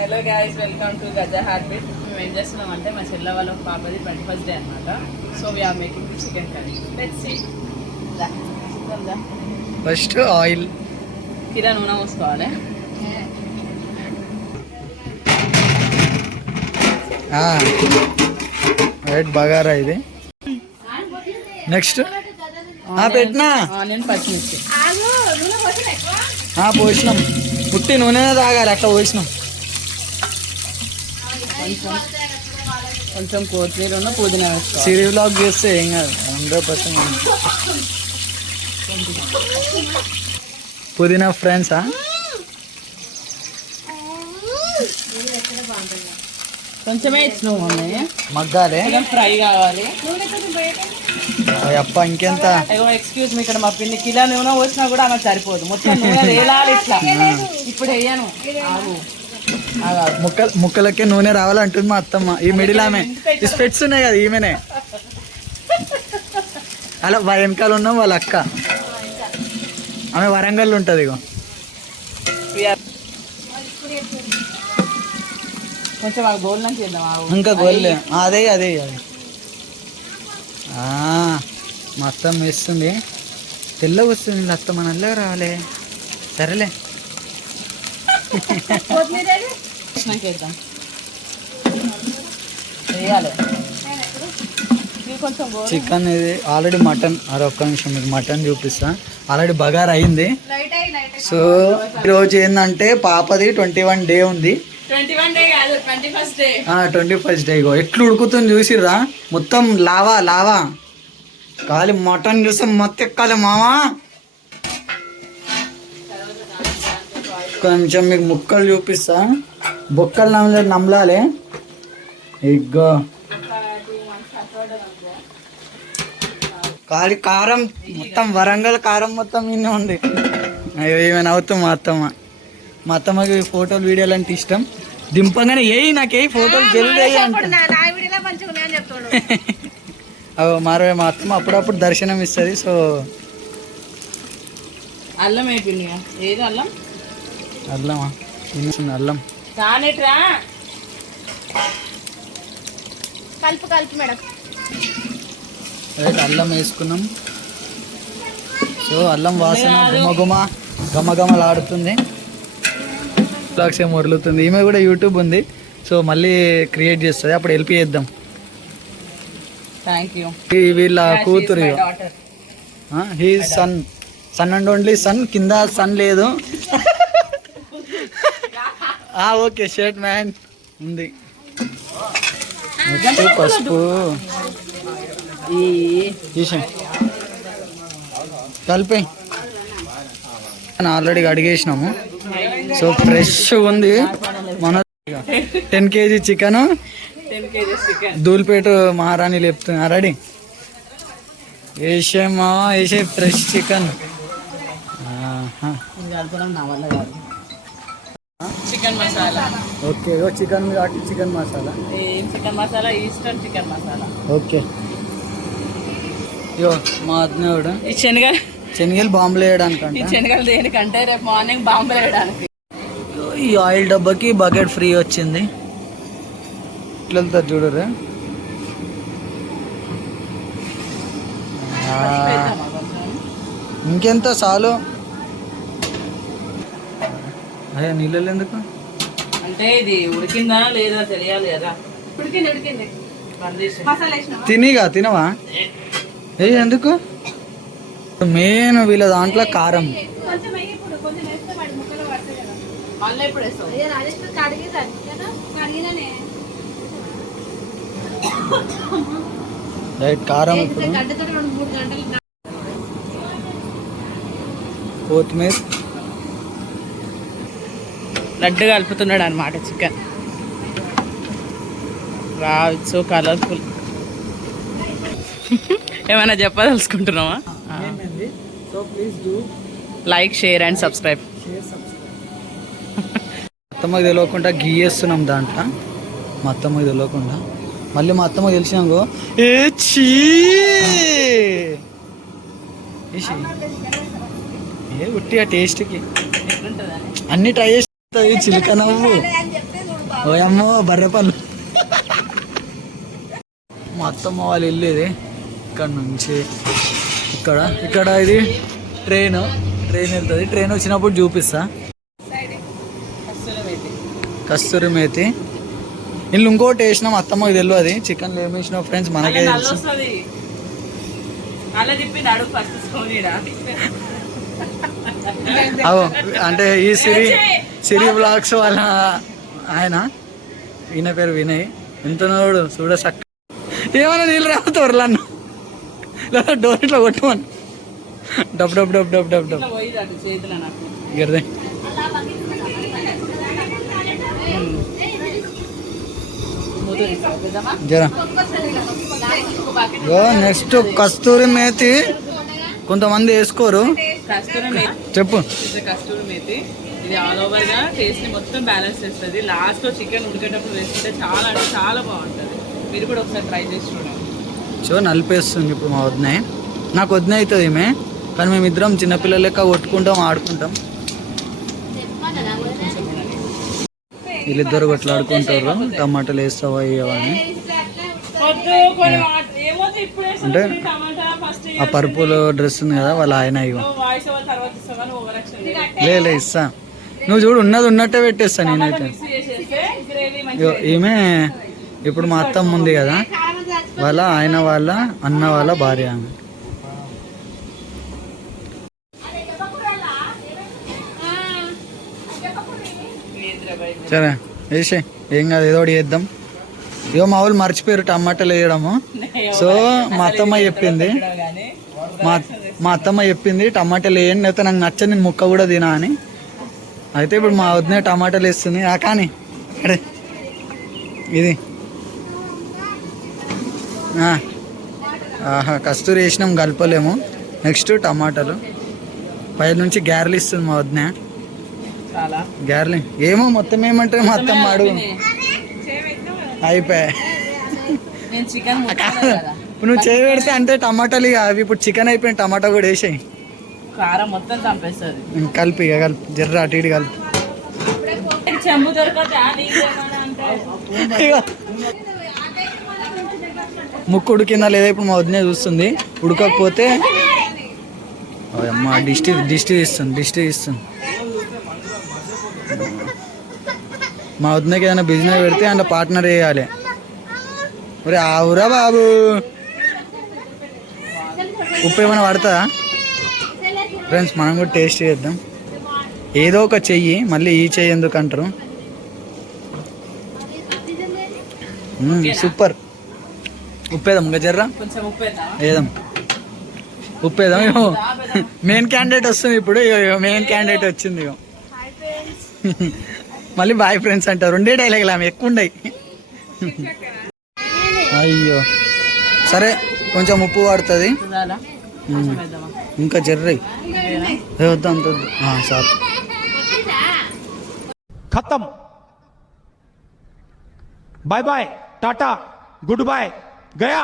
Hello guys, welcome to Gaza heartbeat. మేము ఏం చేస్తున్నామంటే మా చెల్ల వాళ్ళ పాపది 21st డే అనమాట. So we are making chicken curry. Let's see. First oil కిరా నూనె పోసుకోవాలి. రెడ్ బగారా ఇది. నెక్స్ట్ పెట్టినా ఆనియన్ పచ్చిమిర్చి పోసినాం. పుట్టి నూనె తాగాలి, అట్లా పోసినాం. కొంచెం కొత్తిమీర పుదీనా వేసుకోవాలి. సిరి బ్లాగ్ చేస్తే ఏం కాదు, 100% పుదీనా ఫ్రెండ్సా. కొంచెమే ఇచ్చినావు మమ్మీ, మగ్గాలి, ఫ్రై కావాలి. అప్ప ఇంకెంత. ఎక్స్క్యూజ్ మీ, ఇక్కడ మా పిన్ని కిలో నూనె పోసినా కూడా ఆమె సరిపోదు. మొత్తం నూనె వేలాలి ఇట్లా. ఇప్పుడు వేయను, ముక్కలకే నూనె రావాలంటుంది మా అత్తమ్మ. ఈ మిడిల్ ఆమె స్పెట్స్ ఉన్నాయి కదా, ఈమెనే. అలా వెనకాల ఉన్నాం వాళ్ళ అక్క, ఆమె వరంగల్ ఉంటుంది. ఇగో కొంచెం గోల్డ్ చేద్దాం. ఇంకా గోల్డ్ అదే అదే అదే మా అత్తమ్మ వేస్తుంది. తెల్లగా వస్తుంది అత్తమ్మ, నల్లగా రాలే. సరేలే, చికెన్ ఇది ఆల్రెడీ మటన్. ఒక్క నిమిషం మీకు మటన్ చూపిస్తా. ఆల్రెడీ బగారా అయింది. సో ఈరోజు ఏంటంటే పాపది 21 డే ఉంది. 21st day. ఇగో ఎట్లు ఉడుకుతుంది చూసిర్రా, మొత్తం లావా లావా. కాలి మటన్ చూస్తే మొత్తం ఎక్కాలి మామా. కొంచెం మీకు ముక్కలు చూపిస్తా, బొక్కలు నమ్మలాలి. ఇగ్గో కాలి కారం మొత్తం, వరంగల్ కారం మొత్తం ఇన్నే ఉంది. అయ్యో ఏమైనా అవుతాం మా అత్తమ్మ. మా అత్తమ్మకి ఫోటోలు వీడియోలు అంటే ఇష్టం. దింపగానే నాకే ఫోటోలు జల్దీ మారవే. మా అత్తమ్మ అప్పుడప్పుడు దర్శనం ఇస్తుంది. సో అల్లం అయిపోయింది. ఏది అల్లం? అల్లమా అల్లం కలిపి మేడం. రైట్, అల్లం వేసుకున్నాం. సో అల్లం వాసన గమగమలాడుతుంది. బ్లాగ్స్ ఏం మొరులుతుంది. ఈమె కూడా యూట్యూబ్ ఉంది, సో మళ్ళీ క్రియేట్ చేస్తుంది, అప్పుడు హెల్ప్ చేద్దాం. వీళ్ళ కూతురు. He sun and only sun. కింద సన్ లేదు. ఓకే, షర్ట్ మ్యాన్ ఉంది. పసుపు కలిపి ఆల్రెడీ అడిగేసినాము. సో ఫ్రెష్ ఉంది. మన 10 kg చికెన్ ధూల్పేట మహారాణి లేపుతుంది. రెడీ వేసేమా, వేసే fresh chicken. Chicken masala. Okay, chicken chicken masala. Chicken masala, eastern chicken masala. Okay. ఇగో మా అద్నేవుడు ఈ శనగలు బాంబులు వేయడానికి. ఈ శనగలు దేనికంటే రేపు మార్నింగ్ బాంబులు వేయడానికి. ఈ ఆయిల్ డబ్బాకి బకెట్ ఫ్రీ వచ్చింది. ఇట్లా వెళ్తారు చూడరు. ఇంకెంత చాలు. అదే నీళ్ళు ఎందుకు అంటే ఇది ఉడికిందా లేదా తెలియాలి కదా. ఉడికింది. తినవా? ఎందుకు? మెయిన్ వీళ్ళ దాంట్లో కారం. రైట్, కారం. కొత్తిమీర. లడ్డు కలుపుతున్నాడు అనమాట chicken. Wow, it's so colourful. ఏమైనా చెప్పదలుచుకుంటున్నావా? Like, share and subscribe. అత్తమ్మకి తెలియకుండా గీయేస్తున్నాం దాంట్లో. మా అత్తమ్మకి తెలియకుండా. మళ్ళీ మా అత్తమ్మకి తెలిసినాకో ఉట్టిగా టేస్ట్కి అన్ని ట్రై చేస్తుంది. చిలక నవ్వు ఓయమ్మో బర్రెపల్లి. మా అత్తమ్మ వాళ్ళ ఇల్లు ఇది. ఇక్కడ నుంచి ఇక్కడ ఇది ట్రైన్ వెళ్తుంది. ట్రైన్ వచ్చినప్పుడు చూపిస్తా. కస్తూరి మేతి ఇల్లు. ఇంకోటి వేసినాం అత్తమ్మకి తెలియదు చికెన్ ఏమి వేసినావు ఫ్రెండ్స్ మనకే తెలుసు. అంటే ఈ సిరి బ్లాగ్స్ వాళ్ళ ఆయన ఈయన పేరు వినయ్. ఎంత చూడ సక్క ఏమన్నా నీళ్ళు రావుతారు అన్న లేదా డోర్ ఇట్లా కొట్టమని డబ్ డబ్ డబ్ డబ్ డబ్ డబ్ ఇదే. నెక్స్ట్ కస్తూరి మేతి కొంతమంది వేసుకోరు. చెప్పు. కస్తూరి మేతి ఇది ఆల్ ఓవర్ గా టేస్ట్ ని మొత్తం బ్యాలెన్స్ చేస్తుంది. లాస్ట్ లో చికెన్ ఉడికేటప్పుడు వేసుకుంటే చాలా అంటే చాలా బాగుంటుంది. మీరు కూడా ఒకసారి ట్రై చేసి చూడండి. నలిపేస్తుంది ఇప్పుడు మా వదిన. నాకు వదిన అవుతుంది ఈమె, కానీ మేమిద్దరం చిన్నపిల్లల లెక్క కొట్టుకుంటాం, ఆడుకుంటాం. వీళ్ళిద్దరు కొట్లాడుకుంటారు టమాటాలు వేస్తావా ఇవని. అంటే ఆ పర్పుల్ డ్రెస్ ఉంది కదా వాళ్ళ ఆయన. ఇగో లే ఇస్తా, నువ్వు చూడు ఉన్నది ఉన్నట్టే పెట్టేస్తా నేనైతే. ఈమె ఇప్పుడు మా అత్తమ్మ ఉంది కదా వాళ్ళ ఆయన వాళ్ళ అన్న వాళ్ళ భార్య. సరే వేసే ఏం కాదు, ఏదో ఒకటి చేద్దాం. ఇగో మా వాళ్ళు మర్చిపోయారు టమాటాలు వేయడము. సో మా అత్తమ్మ చెప్పింది టమాటాలు వేయండి, లేకపోతే నాకు నచ్చని నేను ముక్క కూడా తినా అని. అయితే ఇప్పుడు మా వదిన టమాటాలు వేస్తుంది. కానీ ఇది కస్తూరి వేసినాం కలపలేము. నెక్స్ట్ టమాటాలు పై నుంచి గ్యారెలు ఇస్తుంది మా వదిన. గ్యారెలు ఏమో మొత్తం ఏమంటారు మా అత్తమ్మ అడుగు. అయిపోయా ఇప్పుడు నువ్వు చేయి పెడితే అంటే టమాటాలు ఇక అవి ఇప్పుడు చికెన్ అయిపోయిన టమాటా కూడా వేసాయి. కారం మొత్తం చంపేస్తుంది. కలిపి జర్ర అటు ఇటు కలిపి. ముక్కు ఉడికిందా లేదా ఇప్పుడు మా వదిన చూస్తుంది. ఉడకకపోతే అమ్మ దిష్టి తీస్తుంది. మా వదినకి ఏదైనా బిజినెస్ పెడితే అందులో పార్ట్నర్ వేయాలి. ఒరే ఆవురా బాబు, ఉప్పు ఏమైనా పడుతుందా ఫ్రెండ్స్? మనం కూడా టేస్ట్ చేద్దాం. ఏదో ఒక చెయ్యి, మళ్ళీ ఈ చెయ్యి ఎందుకు అంటారు. సూపర్. ఉప్పేదాం ఇంకా జర్రా వేద్దాం. ఉప్పేదాం. మెయిన్ క్యాండిడేట్ వస్తుంది ఇప్పుడు. మెయిన్ క్యాండిడేట్ వచ్చింది. మళ్ళీ బాయ్ ఫ్రెండ్స్ అంటారు. 2 డైలాగులు ఆమె ఎక్కువ ఉండయి. అయ్యో సరే కొంచెం ఉప్పు పడుతుంది ఇంకా జర్రై వద్దా అంత సార్. खत्म. बाय बाय टाटा गुड बाय गया.